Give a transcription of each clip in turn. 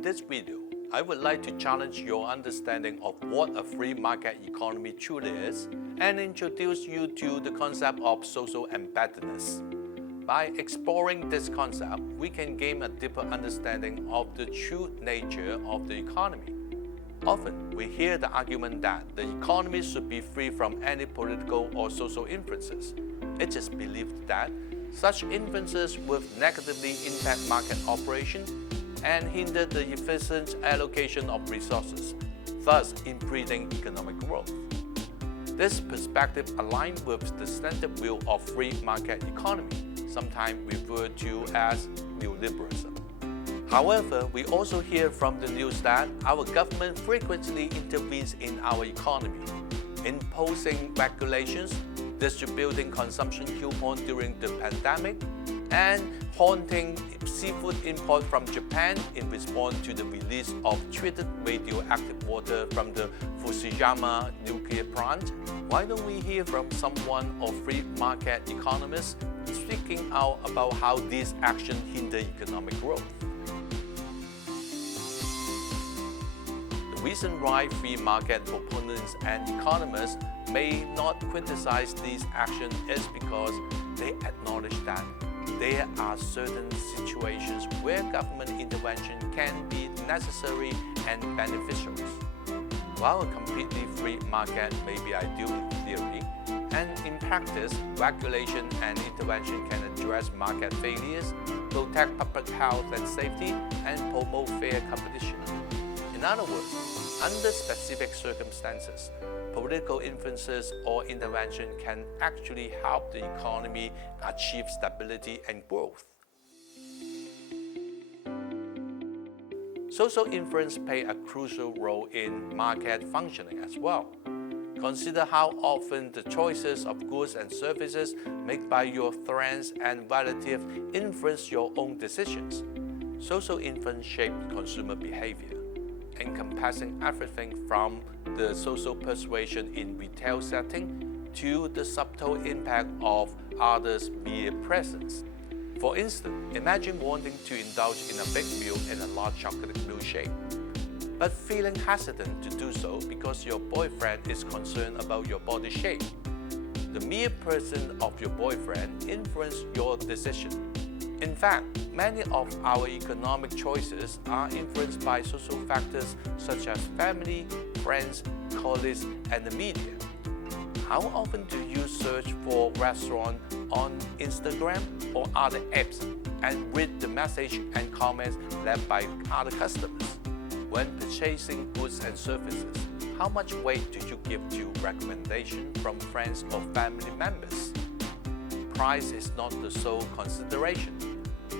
In this video, I would like to challenge your understanding of what a free market economy truly is and introduce you to the concept of social embeddedness. By exploring this concept, we can gain a deeper understanding of the true nature of the economy. Often, we hear the argument that the economy should be free from any political or social influences. It is believed that such influences will negatively impact market operation and hinder the efficient allocation of resources, thus impeding economic growth. This perspective aligns with the standard view of free market economy, sometimes referred to as neoliberalism. However, we also hear from the news that our government frequently intervenes in our economy, imposing regulations, distributing consumption coupons during the pandemic, and halting seafood import from Japan in response to the release of treated radioactive water from the Fukushima nuclear plant. Why don't we hear from someone of free market economists speaking out about how these actions hinder economic growth? The reason why free market proponents and economists may not criticize these actions is because they acknowledge that there are certain situations where government intervention can be necessary and beneficial. While a completely free market may be ideal in theory, and in practice, regulation and intervention can address market failures, protect public health and safety, and promote fair competition. In other words, under specific circumstances, political influences or intervention can actually help the economy achieve stability and growth. Social influence plays a crucial role in market functioning as well. Consider how often the choices of goods and services made by your friends and relatives influence your own decisions. Social influence shapes consumer behavior, encompassing everything from the social persuasion in retail setting to the subtle impact of others' mere presence. For instance, imagine wanting to indulge in a big meal in a large chocolate milkshake, but feeling hesitant to do so because your boyfriend is concerned about your body shape. The mere presence of your boyfriend influences your decision. In fact, many of our economic choices are influenced by social factors such as family, friends, colleagues, and the media. How often do you search for restaurants on Instagram or other apps and read the message and comments left by other customers? When purchasing goods and services, how much weight do you give to recommendations from friends or family members? Price is not the sole consideration.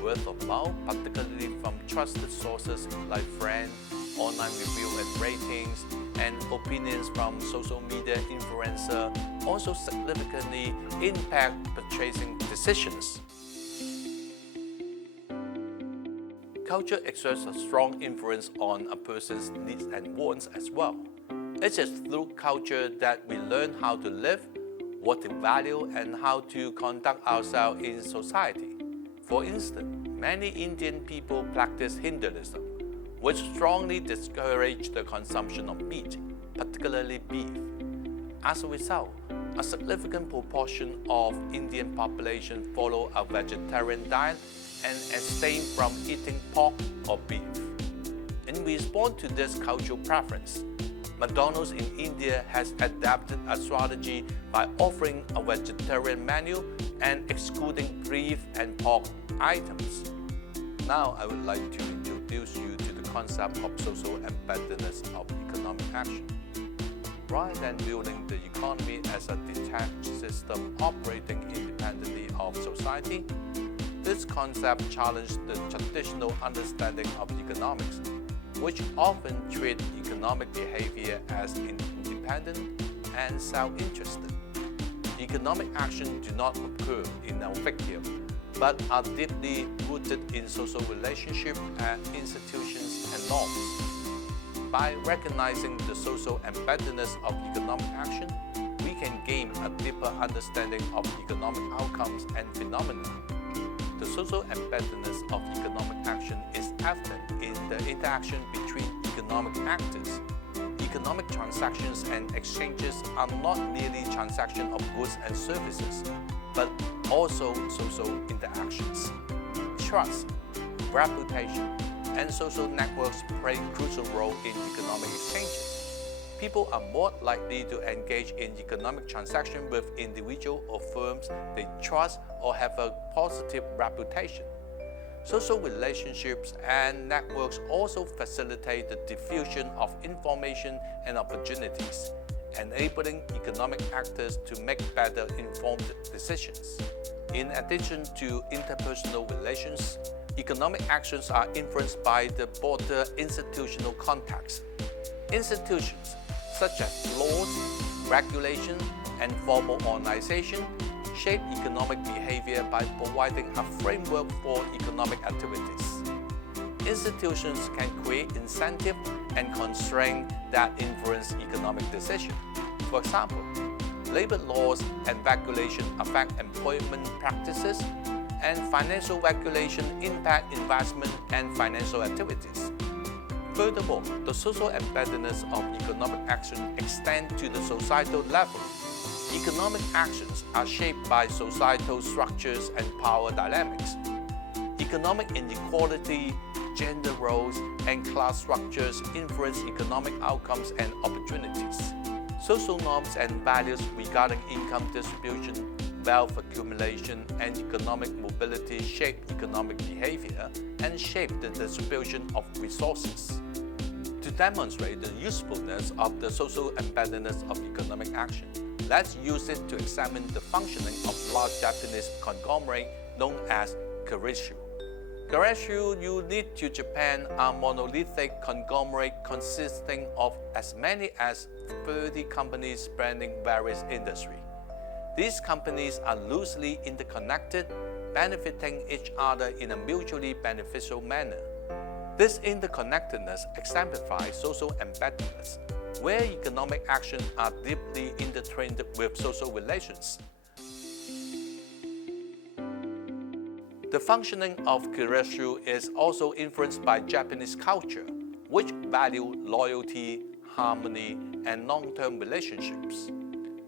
Word of mouth, particularly from trusted sources like friends, online reviews and ratings, and opinions from social media influencers also significantly impact purchasing decisions. Culture exerts a strong influence on a person's needs and wants as well. It is through culture that we learn how to live, what to value, and how to conduct ourselves in society. For instance, many Indian people practice Hinduism, which strongly discourages the consumption of meat, particularly beef. As a result, a significant proportion of Indian population follow a vegetarian diet and abstain from eating pork or beef. In response to this cultural preference, McDonald's in India has adapted a strategy by offering a vegetarian menu and excluding beef and pork items. Now I would like to introduce you to the concept of social embeddedness of economic action. Rather than viewing the economy as a detached system operating independently of society, this concept challenges the traditional understanding of economics, which often treat economic behavior as independent and self-interested. Economic actions do not occur in a vacuum, but are deeply rooted in social relationships and institutions and norms. By recognizing the social embeddedness of economic action, we can gain a deeper understanding of economic outcomes and phenomena. the social embeddedness of economic action is evident in the interaction between economic actors. Economic transactions and exchanges are not merely transactions of goods and services, but also social interactions. Trust, reputation, and social networks play a crucial role in economic exchanges. People are more likely to engage in economic transactions with individuals or firms they trust or have a positive reputation. Social relationships and networks also facilitate the diffusion of information and opportunities, enabling economic actors to make better informed decisions. In addition to interpersonal relations, economic actions are influenced by the broader institutional context. Institutions such as laws, regulation, and formal organization shape economic behavior by providing a framework for economic activities. Institutions can create incentives and constraints that influence economic decisions. For example, labor laws and regulation affect employment practices, and financial regulation impact investment and financial activities. Furthermore, the social embeddedness of economic action extends to the societal level. Economic actions are shaped by societal structures and power dynamics. Economic inequality, gender roles, and class structures influence economic outcomes and opportunities. Social norms and values regarding income distribution, wealth accumulation, and economic mobility shape economic behavior and shape the distribution of resources. To demonstrate the usefulness of the social embeddedness of economic action, let's use it to examine the functioning of large Japanese conglomerate known as Keiretsu. Keiretsu, unique to Japan, are monolithic conglomerate consisting of as many as 30 companies spanning various industries. These companies are loosely interconnected, benefiting each other in a mutually beneficial manner. This interconnectedness exemplifies social embeddedness, where economic actions are deeply intertwined with social relations. The functioning of Keiretsu is also influenced by Japanese culture, which value loyalty, harmony, and long-term relationships.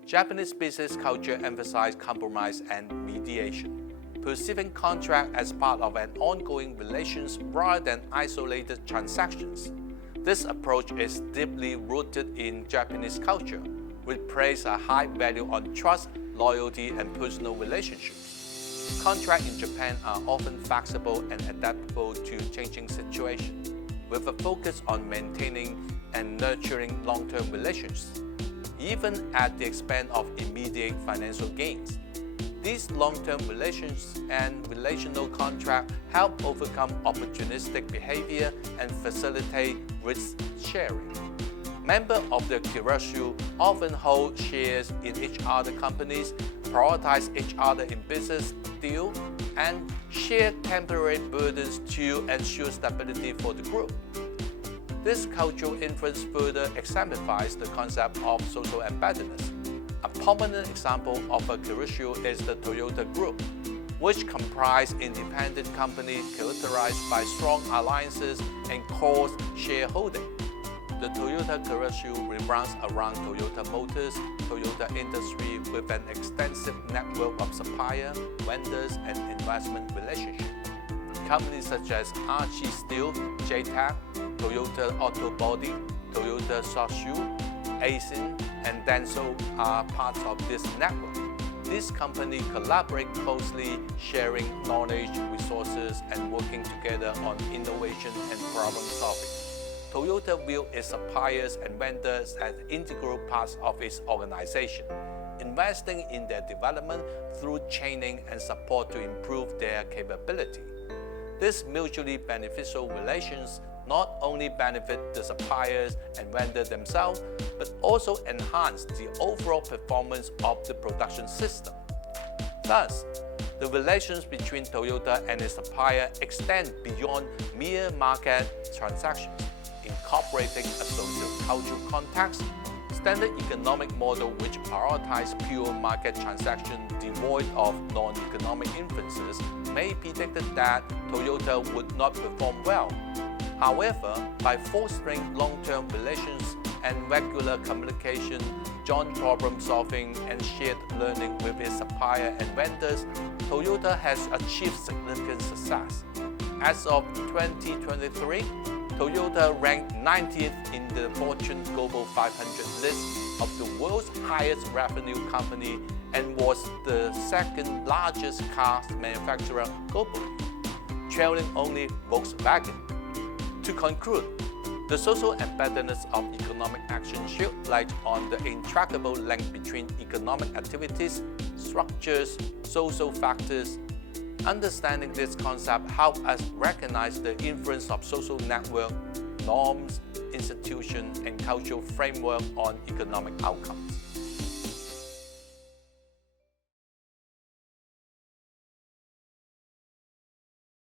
Japanese business culture emphasizes compromise and mediation, perceiving contract as part of an ongoing relations rather than isolated transactions. This approach is deeply rooted in Japanese culture, which places a high value on trust, loyalty, and personal relationships. Contracts in Japan are often flexible and adaptable to changing situations, with a focus on maintaining and nurturing long-term relations, even at the expense of immediate financial gains. These long-term relations and relational contracts help overcome opportunistic behavior and facilitate risk sharing. Members of the Keiretsu often hold shares in each other's companies, prioritize each other in business deals, and share temporary burdens to ensure stability for the group. This cultural influence further exemplifies the concept of social embeddedness. A prominent example of a Keiretsu is the Toyota Group, which comprises independent companies characterized by strong alliances and close shareholding. The Toyota Keiretsu revolves around Toyota Motors, Toyota Industry with an extensive network of suppliers, vendors, and investment relationships. Companies such as Archie Steel, JTAC, Toyota Auto Body, Toyota Soshu, Aisin, and Denso are parts of this network. These companies collaborate closely, sharing knowledge, resources, and working together on innovation and problem solving. Toyota views its suppliers and vendors as integral parts of its organization, investing in their development through training and support to improve their capability. These mutually beneficial relations not only benefit the suppliers and vendors themselves, but also enhance the overall performance of the production system. Thus, the relations between Toyota and its supplier extend beyond mere market transactions, incorporating a socio-cultural context, standard economic model which prioritizes pure market transactions devoid of non-economic influences may predict that Toyota would not perform well. However, by fostering long-term relations and regular communication, joint problem-solving, and shared learning with its suppliers and vendors, Toyota has achieved significant success. As of 2023, Toyota ranked 90th in the Fortune Global 500 list of the world's highest revenue company and was the second largest car manufacturer globally, trailing only Volkswagen. To conclude, the social embeddedness of economic action shed light on the intractable link between economic activities, structures, social factors. Understanding this concept helps us recognize the influence of social network, norms, institutions, and cultural framework on economic outcomes.